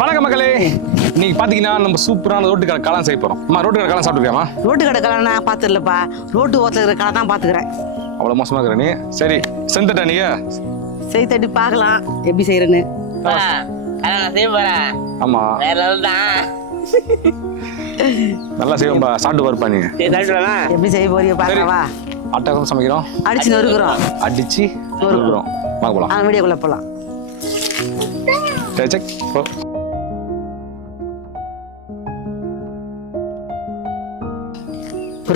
வணக்கம் மக்களே. இன்னைக்கு பாத்தீங்கன்னா நம்ம சூப்பரான ரோட்டு கடை காளான் செய்ய போறோம். அம்மா ரோட்டு கடை காளான் சாப்பிட்டுருக்கியாமா ரோட்டு கடை கடை நான் பார்த்துடலப்பா ரோட்டு ஓரத்தில் இருக்கிற கடை தான் பார்த்துக்கிறேன். அவ்வளவு மோசமா இருக்கிற நீ? சரி செஞ்சுட்டா நீங்க செய்தி தட்டி பார்க்கலாம். எப்படி நான் செய்ய போறேன். ஆமா. வேற தான். நல்லா செய்வோம்பா. சாப்பிட்டு வரப்பா நீங்க சரி சாப்பிட்டுலாமா எப்படி செய்ய போறியோ சரி பார்க்கவா? அட்டகம் சமைக்கிறோம். அடிச்சு நொறுக்குறோம். அடிச்சு நொறுக்குறோம். வாங்க போலாம். அந்த வீடியோக்குள்ளே போகலாம் சரி செக் போ.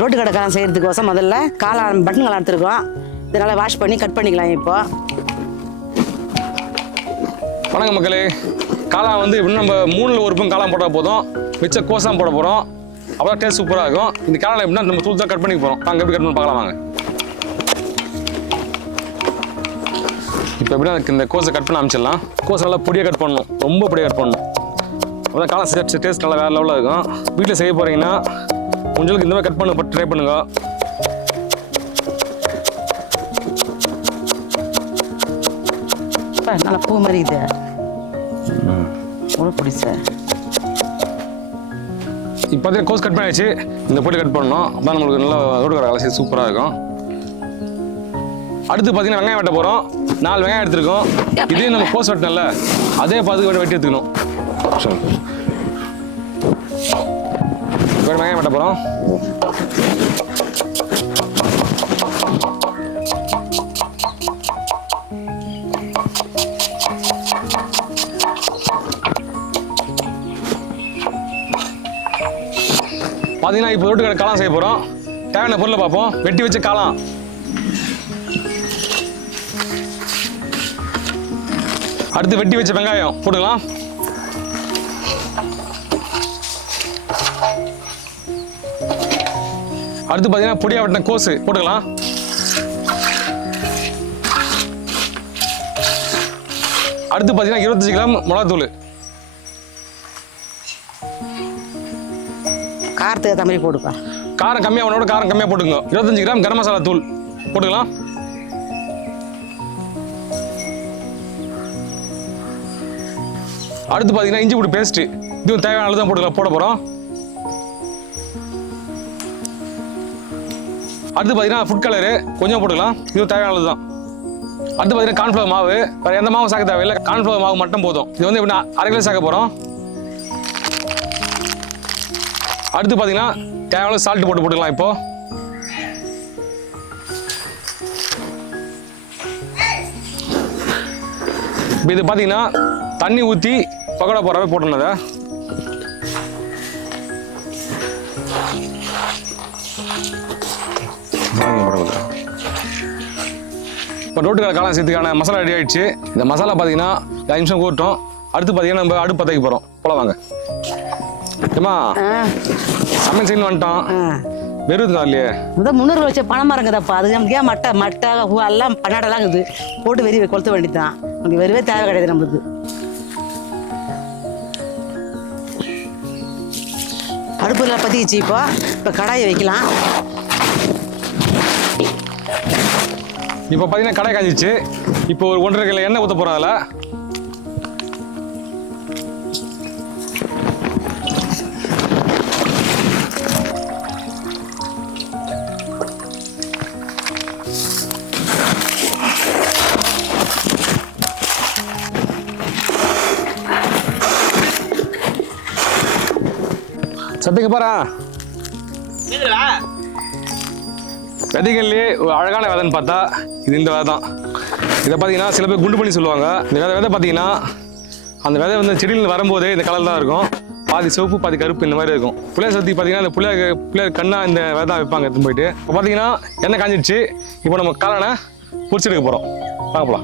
ரோட்டு கடைக்காரன் கடை செய்கிறதுக்கோசம் முதல்ல காளான் பட்டன் காளான் எடுத்துருக்கோம் இதனால் வாஷ் பண்ணி கட் பண்ணிக்கலாம் இப்போ. வணக்கம் மக்களே. காளான் வந்து இன்னும் நம்ம மூணில் ஒரு பங்கு காளான் போட்டால் போதும். மிச்ச கோசம் போட போகிறோம் அவ்வளோ டேஸ்ட் சூப்பராக இருக்கும். இந்த காளான் எப்படின்னா நம்ம தூள் தான் கட் பண்ணி போகிறோம் நாங்கள் எப்படி கட் பண்ணி பார்க்கலாம் வாங்க. இப்போ எப்படின்னா இந்த கோஸை கட் பண்ண அமைச்சிடலாம் கோஸ் நல்லா பொடியாக கட் பண்ணணும். ரொம்ப பொடியாக கட் பண்ணணும். அப்புறம் காளான் டேஸ்ட் நல்லா வேறு லெவலில் இருக்கும். வீட்டில் செய்ய போகிறீங்கன்னா உங்களுக்கு இந்த மாதிரி கட் பண்ண ட்ரை பண்ணுங்க. நல்லா பூ மாதிரி இது ஒரு பிடிச்ச. இப்போ பார்த்தீங்கன்னா கோஸ் கட் பண்ணியாச்சு. இந்த பொடி கட் பண்ணணும். அப்போ நம்மளுக்கு நல்லா ரோடு கடை வேலை சூப்பராக இருக்கும். அடுத்து பார்த்தீங்கன்னா வெங்காயம் வெட்ட போகிறோம் நாலு வெங்காயம் எடுத்துருக்கோம். இதே நம்ம கோஸ் வெட்டணும்ல. அதே பார்த்து வெட்டி எடுத்துக்கணும். சரி. இப்போ வெங்காயம் வெட்ட போகிறோம் பார்த்தீங்கன்னா இப்போ ரோட்டு கடை காளான் செய்ய போகிறோம் தேவையான பொருளை பார்ப்போம். வெட்டி வச்ச காளான். அடுத்து வெட்டி வச்ச வெங்காயம் போட்டுக்கலாம். அடுத்து பார்த்தீங்கன்னா பொடியா வெட்டின கோஸு போட்டுக்கலாம். அடுத்து பார்த்தீங்கன்னா இருபத்தஞ்சு கிராம் மிளகாத்தூள். காரத்துக்கு ஏற்ற மாதிரி காரம் கம்மியாக உன்னோட காரம் கம்மியாக போட்டுக்கோ. இருபத்தஞ்சு கிராம் கரம் மசாலா தூள் போட்டுக்கலாம். அடுத்து பார்த்தீங்கன்னா இஞ்சி பூண்டு பேஸ்ட்டு இதுவும் தேவையான அளவு தான் போட்டுக்கலாம் போட போகிறோம் அடுத்து பார்த்தீங்கன்னா ஃபுட் கலரு கொஞ்சம் போட்டுக்கலாம். இதுவும் தேவையான அளவு தான். அடுத்து பார்த்தீங்கன்னா கான்ஃப்ளவர் மாவு. வேறு எந்த மாவும் சேர்க்க தேவையில்லை. கார்ன்ஃப்ளவர் மாவு மட்டும் போதும். இது வந்து எப்படின்னா அரை கிலோ சேர்க்க போகிறோம் அடுத்து பார்த்தீங்கன்னா தேவையான சால்ட் போட்டு போட்டுக்கலாம் இப்போ. இப்போ இது பார்த்தீங்கன்னா தண்ணி ஊற்றி பக்கோடா போடுறவே போட்டுருந்ததை அதை இப்போ ரோட்டு கடை காலம் சேர்த்துக்கான மசாலா ரெடி ஆயிடுச்சு. இந்த மசாலா பார்த்தீங்கன்னா அஞ்சு நிமிஷம் கூட்டம் அடுத்து பார்த்தீங்கன்னா நம்ம அடுப்பு பற்ற வைக்க போகிறோம் போல வாங்க ஏமா சமையல் செய்யணும் வந்துட்டோம். வெறும் இல்லையே? முதல் முன்னூறு வச்ச பணம் மரங்குதப்பா அது நமக்கு ஏன் மட்டை மட்டை பூ எல்லாம் பன்னாடெல்லாம் இருக்குது. போட்டு வெறி கொளுத்த வேண்டியதுதான். நமக்கு வெறுவே தேவை கிடையாது நம்மளுக்கு. அடுப்பில் பற்றிக்கிச்சு இப்போ. இப்போ கடாயை வைக்கலாம். இப்போ பார்த்தீங்கன்னா கடை காய்ச்சிச்சு இப்போ ஒரு ஒன்றரை கிலோ எண்ணெய் ஊற்ற போகிறோம் அதில். சத்துக்கு பாரா விதைகள்லேயே ஒரு அழகான விதைன்னு பார்த்தா இது இந்த விதை தான். இதை பார்த்தீங்கன்னா சில பேர் குண்டு பண்ணி சொல்லுவாங்க. இந்த விதை விதை பார்த்தீங்கன்னா அந்த விதை வந்து செடியில் வரும்போதே இந்த கலர் தான் இருக்கும். பாதி சிவப்பு பாதி கருப்பு இந்த மாதிரி இருக்கும். புளியார் சத்தி பார்த்தீங்கன்னா இந்த புளியார் பிள்ளையர் கண்ணா இந்த விதை தான் வைப்பாங்க எடுத்துன்னு போயிட்டு. இப்போ பார்த்தீங்கன்னா எண்ணெய் காஞ்சிடுச்சு. இப்போ நம்ம கலனை பொரிச்செடுக்க போகிறோம் வாங்க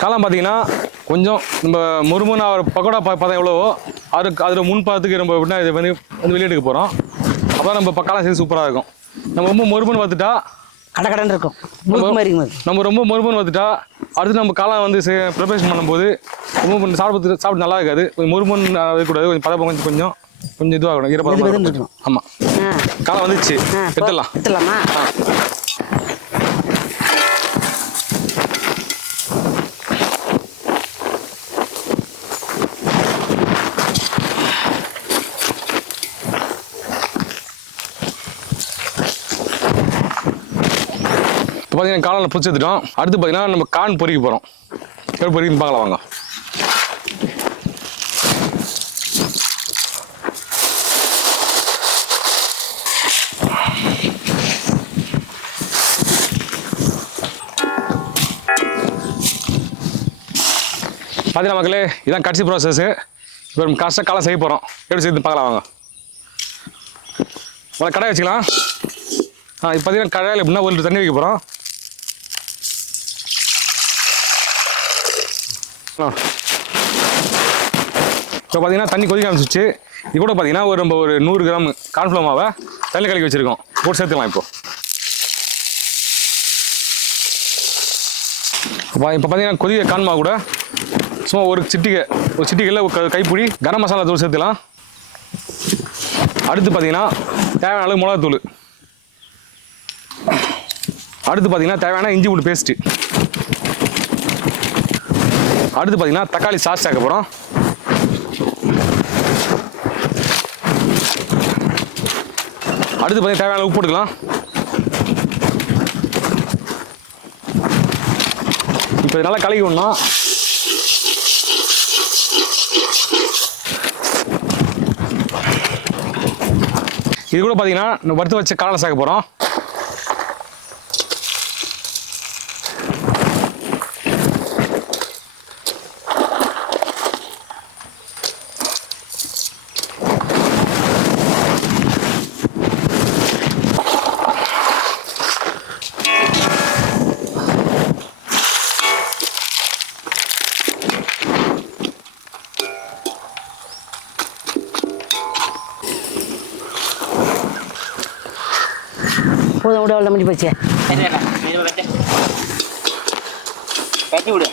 காலம் பார்த்தீங்கன்னா கொஞ்சம் நம்ம முருமுன்னு அவர் பக்கோடா பார்த்தா எவ்வளவோ அதுக்கு அதில் முன் பார்த்துக்கு நம்ம எப்படின்னா இது வந்து வெளியெடுக்க போகிறோம் அப்போ நம்ம பக்காலாம் செஞ்சு சூப்பராக இருக்கும். நம்ம ரொம்ப மொறுமுன்னு பார்த்துட்டா கடகடன் இருக்கும். நம்ம ரொம்ப மொறுமன் வந்துட்டா அடுத்து நம்ம காலம் வந்து ப்ரிப்பரேஷன் பண்ணும்போது ரொம்ப கொஞ்சம் சாப்பிட்டு சாப்பிட்டு நல்லா இருக்காது. கொஞ்சம் மொறுமன் இருக்கக்கூடாது. கொஞ்சம் பதப்பம் கொஞ்சம் கொஞ்சம் கொஞ்சம் இதுவாகணும். ஈரப்பதம் ஆமாம் காலம் வந்துச்சு. எடுத்துடலாம் எடுத்துடலாமா இப்போ பார்த்தீங்கன்னா காளான் பிடிச்சி எடுத்துட்டோம். அடுத்து பார்த்தீங்கன்னா நம்ம கான் பொறிக்க போகிறோம் எப்படி பொரிக்குன்னு பார்க்கலாம் வாங்க. பார்த்தீங்கன்னா மக்களே இதான் கடைசி ப்ராசஸ்ஸு இப்போ நம்ம கஷ்ட காலம் செய்ய போகிறோம் எப்படி செய்து பார்க்கலாம் வாங்க. முதல்ல கடை வச்சுக்கலாம். ஆ இப்போ பார்த்தீங்கன்னா கடையில் எப்படின்னா ஒரு லிட்டர் தண்ணி வைக்க போகிறோம் இப்போ பார்த்தீங்கன்னா தண்ணி கொதிக்க ஆரம்பிச்சிச்சு இது கூட பார்த்தீங்கன்னா ஒரு நம்ம ஒரு நூறு கிராம் கார்ன்ஃப்ளவர் மாவை தண்ணி கலக்கி வச்சுருக்கோம். போட்டு சேர்த்துக்கலாம் இப்போ. இப்போ இப்போ பார்த்தீங்கன்னா கொதிக்க கான் மாவு கூட? சும்மா ஒரு சிட்டிகை ஒரு சிட்டிகையில் ஒரு க- கைப்பிடி கரம் மசாலா தூள் சேர்த்துக்கலாம். அடுத்து பார்த்தீங்கன்னா தேவையான அளவு மிளகாத்தூள். அடுத்து பார்த்தீங்கன்னா தேவையான இஞ்சி பூண்டு பேஸ்ட்டு அடுத்து பார்த்தீங்கன்னா தக்காளி சாஸ் சேர்க்க போகிறோம் அடுத்து பார்த்தீங்கன்னா தேவையான உப்பு போட்டுக்கலாம் இப்போ நல்லா கலக்கி இது கூட பார்த்தீங்கன்னா நம்ம வறுத்து வச்ச காளான் சேர்க்க போகிறோம் போதும் விட அவ்வளோ முடிஞ்சு போச்சு. கட்டு விடு.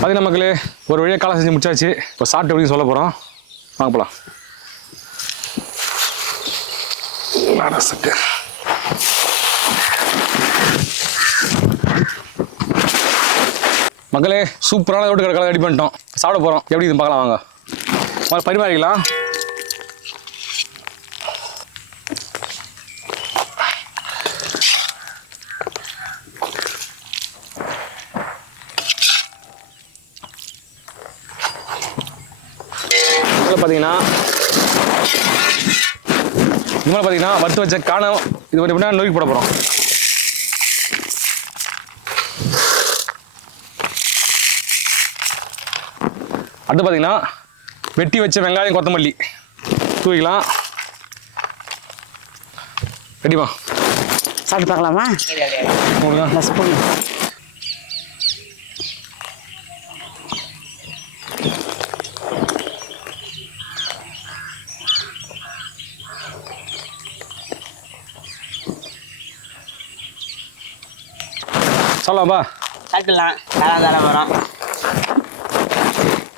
பார்த்தீங்கன்னா மக்களே ஒரு வழியாக காலம் செஞ்சு முடிச்சாச்சு. இப்போ சாப்பிட்டு எப்படி சொல்ல போகிறோம் வாங்க போகலாம் மக்களே சூப்பரான ரோட்டு கடை ரெடி பண்ணிட்டோம். சாப்பிட போகிறோம் எப்படி இது பார்க்கலாம் வாங்க பரிமாறிக்கலாம். பார்த்தீங்கன்னா இது மாதிரி பார்த்தீங்கன்னா வறுத்து வச்ச காணம் இது வந்து எப்படின்னா நொறுக்கி போட போகிறோம் அடுத்து பார்த்தீங்கன்னா வெட்டி வச்ச வெங்காயம் கொத்தமல்லி. தூவிக்கலாம். ரெடிமா சாப்பிட்டு பார்க்கலாமா? ஸ்பூன். சொல்லலாம்பா சாப்பிட்டுலாம் காளான் தர வரோம்.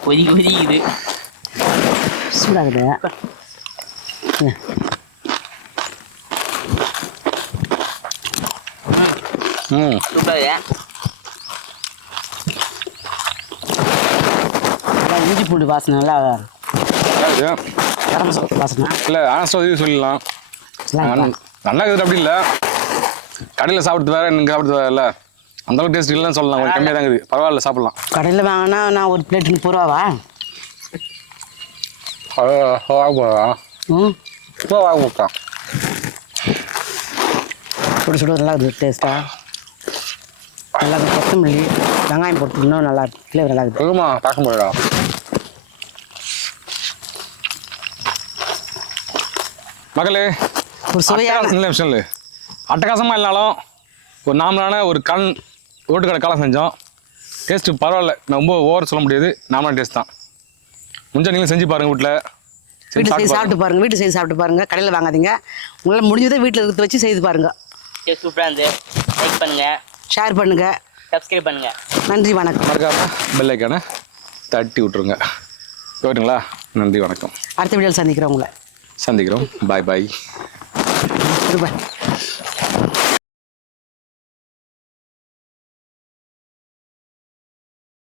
கொதி கொதிக்குது. சூடாகுது. ம். அதான் இஞ்சி பூண்டு வாசனை நல்லா கரம் வாசனை. இல்லை ஆனஸ்டாக சொல்லிடலாம். நல்லா இருக்குது அப்படி இல்லை. கடையில் சாப்பிட்டு வேற எனக்கு சாப்பிட்டு வேற இல்லை. அந்த அளவுக்கு டேஸ்ட் இல்லைன்னு சொல்லலாம். கொஞ்சம் கம்மியாக தான் இருக்குது. பரவாயில்ல சாப்பிடலாம். கடையில் வாங்கினா நான் ஒரு பிளேட் முப்பது ரூபாவா? ம்? சுட சுட நல்லா இருக்குது டேஸ்ட்டாக நல்லா இருக்குது கொத்தமல்லி வெங்காயம் போட்டு இன்னும் நல்லா இருக்கு. ஃப்ளேவர் நல்லா இருக்குது. சொல்லுமா பார்க்க முடியல மகளே ஒரு சுவையான விஷயம் இல்லை. அட்டகாசமாக இல்லைனாலும் ஒரு நார்மலான ஒரு கண் ரோட்டுக்கடை காலம் செஞ்சோம். டேஸ்ட்டு பரவாயில்ல. நான் ரொம்ப ஓவர் சொல்ல முடியாது. நார்மலான டேஸ்ட் தான். முடிஞ்சா நீங்களும் செஞ்சு பாருங்கள் வீட்டில் வீட்டு செய்து சாப்பிட்டு பாருங்க. வீட்டு செய்து சாப்பிட்டு பாருங்க. கடையில் வாங்காதீங்க. உங்களால் முடிஞ்சதை வீட்டில் எடுத்து வச்சு செய்து பாருங்க. டேஸ்ட் சூப்பராக இருந்து லைக் பண்ணுங்க. ஷேர் பண்ணுங்க. சப்ஸ்கிரைப் பண்ணுங்க. நன்றி வணக்கம். மறக்காம பெல் ஐக்கானை தட்டி விட்ருங்க ஓகேங்களா? நன்றி வணக்கம். அடுத்த வீடியோவில் சந்திக்கிறேன் உங்களை. சந்திக்கிறோம். பாய் பாய் ரூபாய்